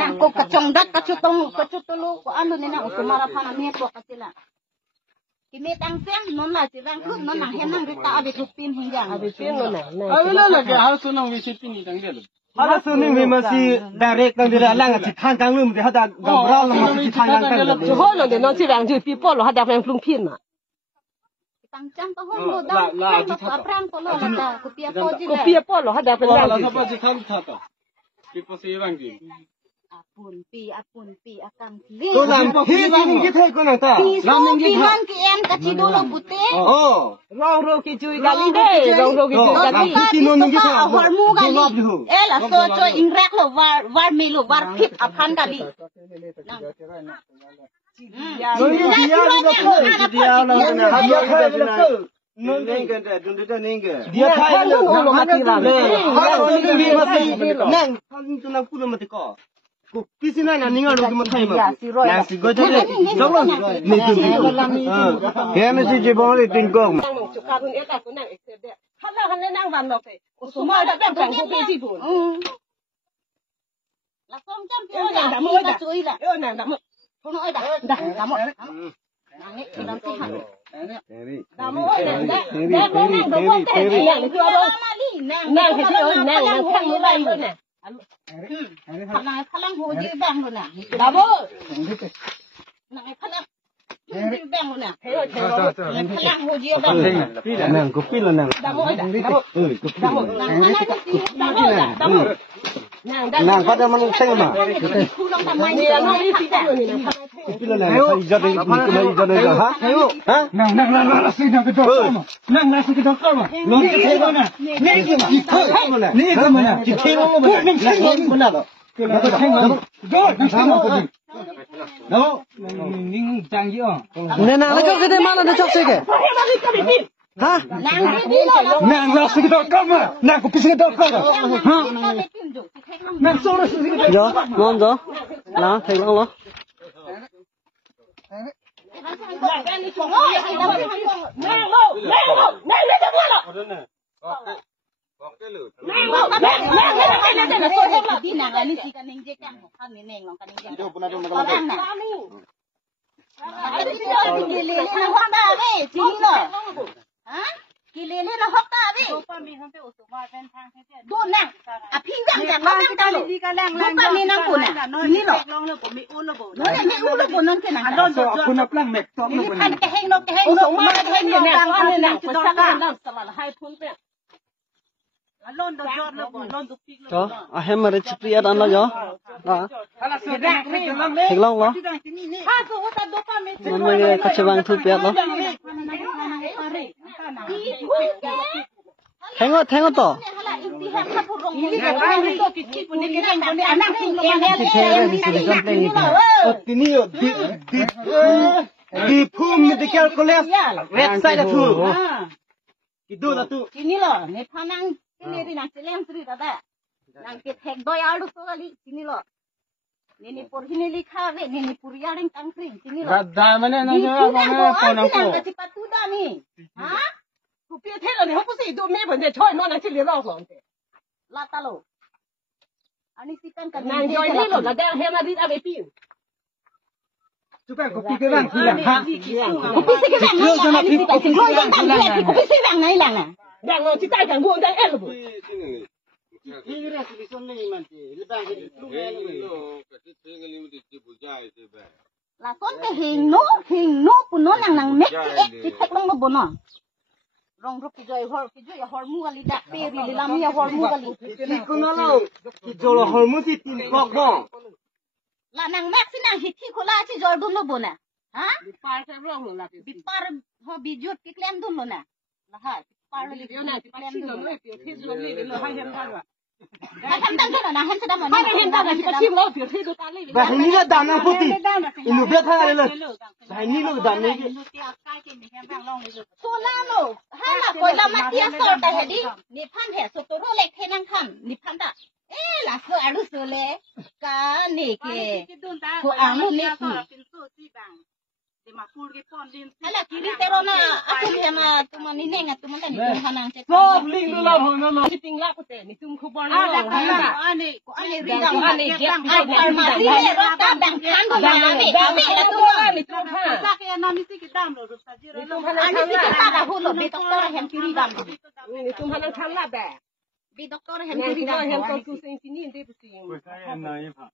nàng cô cả chồng đất cả chút tông của anh luôn nên nàng số mà là phan mẹ của cái là cái mẹ đang xem nó là chỉ đang khước nó nàng hen nàng cái ta bị chụp pin hình dạng bị pin nó này là cái hal số năng bị chụp pin đang được hal số năng bị mà si direct đang được lang chỉ khang cang luôn thì hada gabral mà chỉ khang cang được chứ hồi nó nó chỉ đang chỉ pi bỏ lo hada đang plung pin mà tăng trăm có hôm rồi đang nó prang có lo là cô pia bỏ lo hada đang là sao chỉ khang thật à cái có gì đang gì apun pi akan cô làm hết những cái thế cô nàng ta làm những cái man cái em cả chỉ đôi lông bút rong cái chui gali đấy rong cái chui gali chỉ nó những cái thế hormu gali là so ingrak lo var milu var pit apan gali dia thay luôn nó mati là nang thằng chúng nó cũng mati co Kisi na ninga lo kuma thay mà nang si go thế giống rồi mình tự cái này chỉ bảo đi tin công chụp cả con eta con nàng except đấy hắn lên nàng van nó cái số mà đã đem cảnh của cái gì buồn là xong trăm tiền là đã mua đã chui là nàng đã mua không nói đã mua nàng ấy thì làm gì hả đã mua nàng nàng đâu có tiền nàng chưa đâu nàng thì chưa nàng khăn như vậy rồi nè Phalang hồ dư bang rồi nè, đã bố, này phalang hồ dư bang rồi nè, phalang hồ dư bang, nàng có pin là nàng, đã bố, nàng có đem ăn xanh mà, pin là nàng phải giờ đây hả, hả, nàng xin nàng cái đó, nàng xin cái đó mà, nó cái thế đó nè, này cái mà chỉ thế nó mà, mình thấy nó nào đó, nó có thấy mà, rồi, nó sao mà có gì, đâu, mình trang gì à, nè nàng lấy cái đấy mà nó cho xe kìa. Hả? Nàng là sự đó cơ mà, nàng cũng biết đó cơ mà. Hả? Nàng sao là sự đó? Dạ, ngon đó. Là thấy ngon đó. Kilele na hokta abi. Do nang. Aping jang jang lo nang talo. Bukan ni nang kuna. Ni lo. Lo na me ulo bo nang kena. Kuna plan mek tok Ni kan ke heng lo ke heng lo. Ma ke heng lo nang ane nang. nang salah hai pun pe Lon do jor lo bo. Lon do pik lo. Cho, à hem mà recipe ăn lo cho. Đó. Thịt long lo. Ha so ta do pa me. Mình có chế vang thu piat lo. Thấy ngó to. Di phum di calculate red side tu. Itu lah tu. Sini lo, ne panang sini di nang seleng sri tada. Nang ke thek doi alu so kali sini lo. Nini pur sini likha ve nini pur yaring tang sri sini lo. Gada mana nang jawa mana panang ko. Nang kasi patuda ni. Ha?不别太了，你还不是一都没问题，超那那去里老爽的。 Lata lo. Ani sikan kan. 那叫你了，那当下那里那个病。 Suka kopi ke bang hilang ha. Kopi sih kan. Lo jangan kopi sih. Lo jangan kopi. Kopi sih bang nai lang. 两个去带上我在二不。 Là con cái hình nó của nó nàng mét cái thạch long nó bồn à rong rục cái rồi hormu kali dak peri di lamia hormu kali Thì con nó lâu, thì cho là hồi muốn thì tìm cọc bò. là nàng mét xin nàng hít khi khola chỉ rồi đun nó bồn à hả bị phai sẽ rong rồi là bị par ho bị giọt cái lem đun luôn à là hai par cái điều này thì bác sĩ nó nói biểu thị rồi đi là hai em ra rồi. Hắn đang cái là hắn sẽ đâm hai em ra là chỉ có chim nó biểu thị tôi ta lấy. Và hình như là đàn năng phút thì, inu biết thay là, hình như là đàn này cái. Solano hala koi la matia so ta hedi ni phan he so to ro le khenang kham ni phan da la so alu so le ka ni ke ko amu ni Ala kiri terona aku lihat mah tuman ini nggak tuman tadi tuman nang cek. Sob ling dulu hono. Sitting lah aku teh, ni tum kubon. Ada ane Rida ane dia ai masih le rota dan kan kami lah tuman ni tum ha. Sakit nami sih kita ambil rusak Ni tum hanan kan lah. Ada hulo di doktor hem kiri dam. Ni tum hanan kan lah be. Di doktor hem kiri dam. Hem kau tu sini ni dia pusing. Saya naik pak.